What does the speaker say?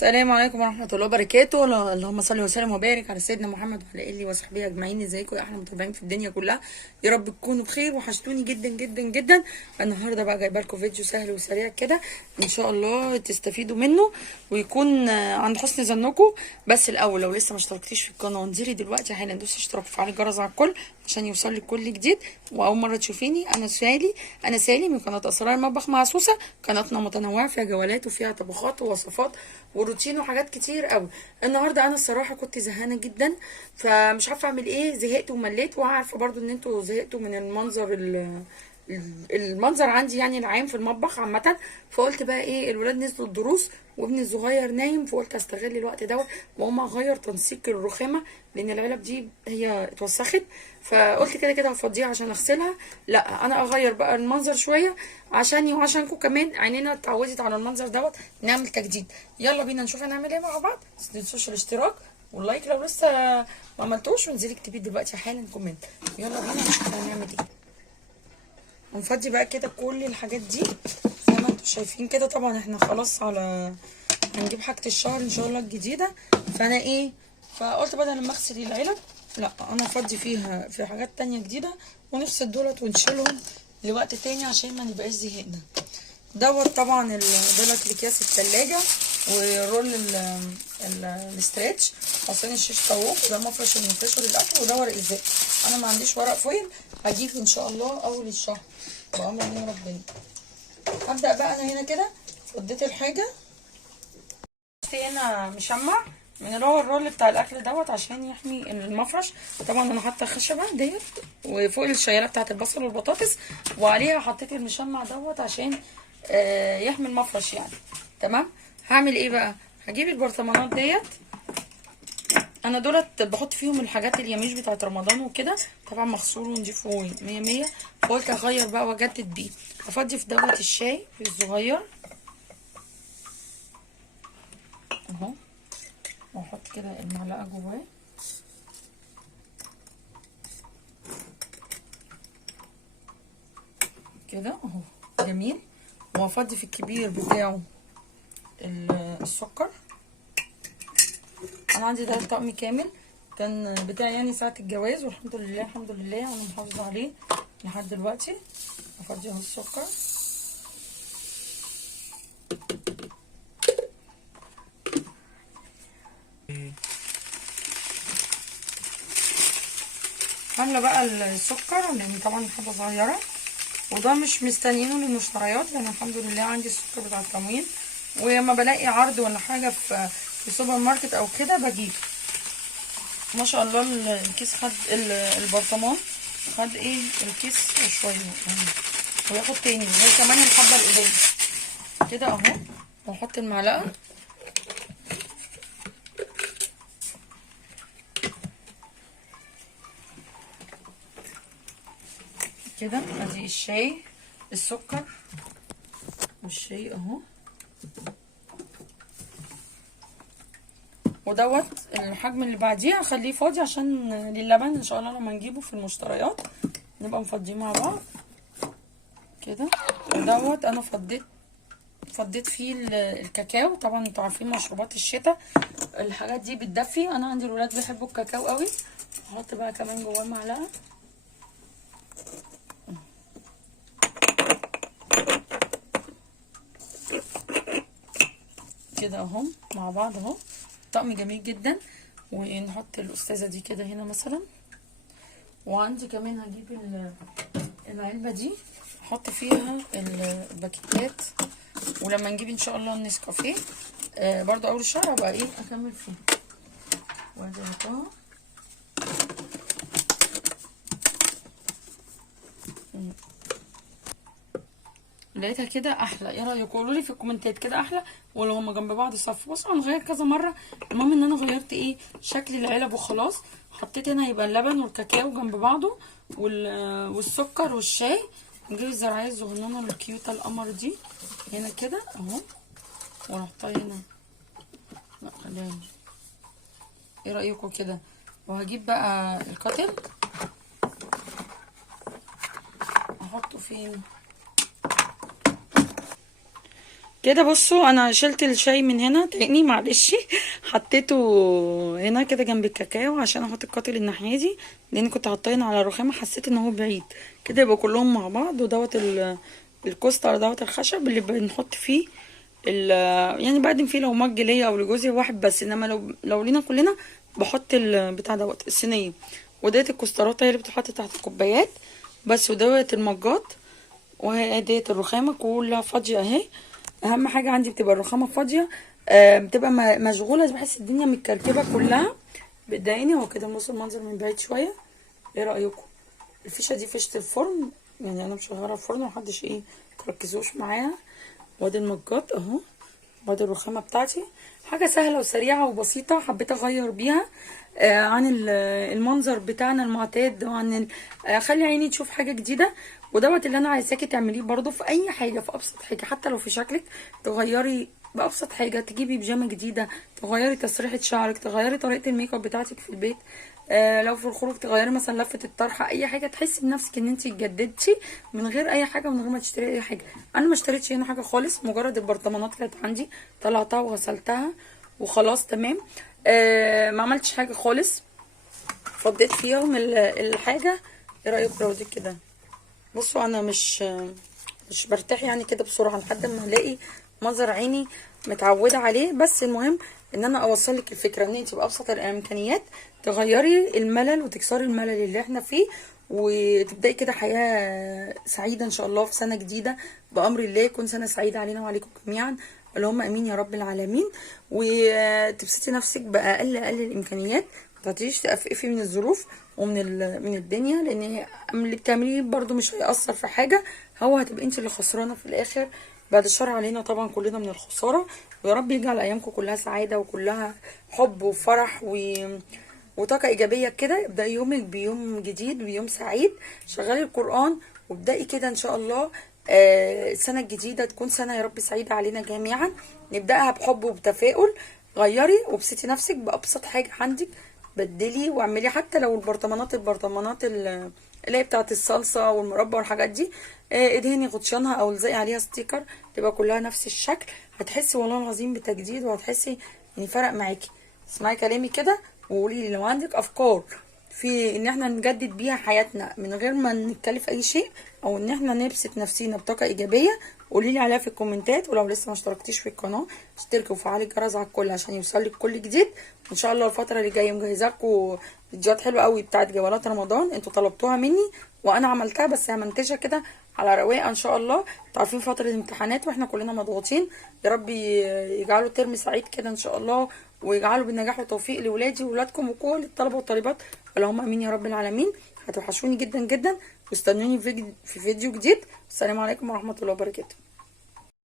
السلام عليكم ورحمة الله وبركاته. اللهم صل وسلم وبارك على سيدنا محمد وعلى آله وصحبه أجمعين. ازيكم يا أحلى متابعين في الدنيا كلها؟ يا رب تكونوا بخير، وحشتوني جدا جدا جدا. النهارده بقى جايبه لكم فيديو سهل وسريع كده، إن شاء الله تستفيدوا منه ويكون عند حسن ظنكم. بس الأول لو لسه ما اشتركتيش في القناة انزلي دلوقتي حالا دوسي اشتراك وفعلي الجرس على الكل عشان يوصلك كل جديد. وأول مرة تشوفيني أنا سالي من قناة أسرار المطبخ مع سوسة. قناتنا متنوعة فيها جولات وفيها طبخات ووصفات وروتين وحاجات كتير قوي. النهارده انا الصراحه كنت زهقانه جدا، فمش عارفه اعمل ايه، زهقت ومليت، وعارفه برضو ان انتوا زهقتوا من المنظر عندي يعني العام في المطبخ عامه. فقلت بقى ايه، الولاد نزلوا الدروس وابني الصغير نايم، فقلت استغل الوقت دوت واقوم اغير تنسيق الرخامه، لان العلب دي هي اتوسخت. فقلت كده كده هفضيها عشان اغسلها، لا انا اغير بقى المنظر شويه عشاني وعشانكم كمان. عينينا اتعودت على المنظر دوت، نعمل تجديد. يلا بينا نشوف هنعمل ايه مع بعض. بس متنسوش الاشتراك واللايك لو لسه ما عملتوش، وانزلي اكتبي دلوقتي حالا كومنت. يلا بينا نشوف هنعمل ايه. هنفضي بقى كده كل الحاجات دي زي ما انتم شايفين كده. طبعا احنا خلاص على هنجيب حاجة الشهر ان شاء الله الجديدة. فانا ايه، فقلت بدل ما اغسل العلب، لا انا افضي فيها في حاجات تانية جديدة، ونفصل دولت ونشيلهم لوقت تاني عشان ما نبقاش زهقنا. دوت طبعا دولت اكياس التلاجة، ورول الاسترتش، عصيان الشيش طاووق، وده مفرش المفرشه للاكل، وده ورق ازاي. انا ما عنديش ورق فويل، هجيب ان شاء الله اول الشهر بامر من ربنا. هبدا بقى انا هنا كده فضيت الحاجه. هنا مشمع من اللي هو الرول بتاع الاكل دوت عشان يحمي المفرش. طبعا انا حاطه خشبه ديت، وفوق الشياله بتاعت البصل والبطاطس، وعليها حطيت المشمع دوت عشان يحمي المفرش يعني. تمام. هعمل ايه بقى، هجيب البرطمانات ديت، انا دولت بحط فيهم الحاجات اليميش بتاعت رمضان وكده، طبعا مغسول ونضيف مية مية. فقلت اغير بقى واجدد بيه. افضي في دوت الشاي الصغير اهو، واحط كده المعلقه جواه كده اهو، جميل. وافضي في الكبير بتاعه السكر. انا عندي ده طقم كامل كان بتاعي يعني ساعه الجواز، والحمد لله الحمد لله انا محافظه عليه لحد دلوقتي. افضي اهو السكر عامله بقى السكر، لان طبعا حبه صغيره، وده مش مستنيينه للمشتريات، لان الحمد لله عندي السكر بتاع التموين، ولما بلاقي عرض ولا حاجه في سوبر ماركت او كده بجيب. ما شاء الله الكيس خد البرطمان خد ايه الكيس شويه يعني، وياخد تاني زي كمان الحبه القليله كده اهو. واحط المعلقه كده، ادي الشاي السكر والشاي اهو. ودوت الحجم اللي بعديه هخليه فاضي عشان للبن ان شاء الله لما نجيبه في المشتريات نبقى مفضيه مع بعض كده. دوت انا فضيت فيه الكاكاو. طبعا انتوا عارفين مشروبات الشتاء الحاجات دي بتدفي، انا عندي الولاد بيحبوا الكاكاو قوي. هحط بقى كمان جواه معلقه كده اهو مع بعض اهو. طقم جميل جدا. ونحط الاستاذه دي كده هنا مثلا. وعندي كمان هجيب العلبه دي احط فيها الباكيتات، ولما نجيب ان شاء الله النسكافيه برضو اول الشهر هبقى ايه اكمل فيه. وادي اهو لقيتها كده احلى. ايه رايكم؟ قولوا لي في الكومنتات كده احلى ولا هما جنب بعض صف. بصوا انا غيرت كذا مره، المهم ان انا غيرت ايه شكل العلب وخلاص. حطيت هنا يبقى اللبن والكاكاو جنب بعضه والسكر والشاي. نجيب الزرعيه الصغننه الكيوته القمر دي هنا كده اهو، ونحطها هنا. لا خليها هنا. ايه رايكم كده؟ وهجيب بقى الكاتل احطه فين كده بصوا انا شلت الشاي من هنا تاني معلش حطيته هنا كده جنب الكاكاو عشان احط الكاتل الناحيه دي، لان كنت حاطين على الرخامه حسيت ان هو بعيد كده، يبقوا كلهم مع بعض. ودوت الكوستر دوت الخشب اللي بنحط فيه يعني بقدم فيه لو مج ليا او لجوزي واحد بس، انما لو لينا كلنا بحط البتاع دوت الصينيه. وديت الكوسترات هي اللي بتتحط تحت الكوبايات بس. ودوت المجات، وهي ديت الرخامه كلها فاضيه اهي. اهم حاجه عندي بتبقى الرخامه فاضيه، بتبقى مشغوله، بحس الدنيا متكركبه كلها بتضايقني. هو كده بصوا المنظر من بعيد شويه، ايه رايكم؟ الفيشه دي فيشه الفرن، يعني انا مشغله الفرن محدش ايه تركزوش معايا. وادي المجات اهو، وادي الرخامه بتاعتي. حاجه سهله وسريعه وبسيطه حبيت اغير بيها عن المنظر بتاعنا المعتاد، وعن خلي عيني تشوف حاجه جديده. ودوت اللي انا عايزاكي تعمليه برضو في اي حاجه، في ابسط حاجه، حتى لو في شكلك تغيري بابسط حاجه، تجيبي بيجامه جديده، تغيري تسريحه شعرك، تغيري طريقه الميك اب بتاعتك في البيت. لو في الخروج تغيري مثلا لفه الطرحه، اي حاجه تحسي بنفسك ان انت اتجددتي من غير اي حاجه، من غير ما تشتري اي حاجه. انا ما اشتريتش هنا حاجه خالص، مجرد البرطمانات كانت عندي طلعتها وغسلتها وخلاص تمام. ما عملتش حاجه خالص، فضيت فيهم الحاجه. ايه رايك لو دي كده؟ بصوا انا مش برتاح يعني كده بسرعه لحد ما الاقي منظر عيني متعوده عليه. بس المهم ان انا اوصل لك الفكره ان انت بابسط الامكانيات تغيري الملل وتكسري الملل اللي احنا فيه، وتبداي كده حياه سعيده ان شاء الله في سنه جديده بامر الله. يكون سنه سعيده علينا وعليكم جميعا، اللهم امين يا رب العالمين. وتبسطي نفسك باقل الامكانيات، ما تعطيش تقفقفي من الظروف ومن من الدنيا، لان اللي بتعمليه برضو مش هيأثر في حاجه، هو هتبقى انت اللي خسرانه في الاخر. بعد الشر علينا طبعا كلنا من الخساره. ويا رب يجعل ايامكم كلها سعاده وكلها حب وفرح وطاقه ايجابيه كده. ابداي يومك بيوم جديد، بيوم سعيد، شغلي القران وابداي كده ان شاء الله. السنه الجديده تكون سنه يا رب سعيده علينا جميعا، نبداها بحب وبتفاؤل. غيري وابسطي نفسك بابسط حاجه عندك، بدلي واعملي. حتى لو البرطمانات اللي هي بتاعت الصلصه والمربى والحاجات دي، ادهني غطيانها او الزقي عليها ستيكر تبقى كلها نفس الشكل، هتحسي والله العظيم بتجديد، وهتحسي ان فرق معاكي. اسمعي كلامي كده وقولي لي لو عندك افكار في ان احنا نجدد بيها حياتنا من غير ما نتكلف اي شيء، او ان احنا نبسط نفسينا بطاقه ايجابيه، قولي لي عليها في الكومنتات. ولو لسه ما اشتركتيش في القناه اشتركي وفعلي الجرس على الكل عشان يوصلك كل جديد. ان شاء الله الفتره اللي جايه مجهزاكم فيديوهات حلوه قوي بتاعت جولات رمضان، انتوا طلبتوها مني وانا عملتها، بس همنتجها كده على رواقه ان شاء الله. انتوا عارفين فتره الامتحانات واحنا كلنا مضغوطين، يا رب يجعله ترم سعيد كده ان شاء الله، ويجعله بالنجاح والتوفيق لاولادي واولادكم وكل الطلبه والطالبات، اللهم امين يا رب العالمين. هتوحشوني جدا جدا، واستنوني في فيديو جديد. السلام عليكم ورحمه الله وبركاته.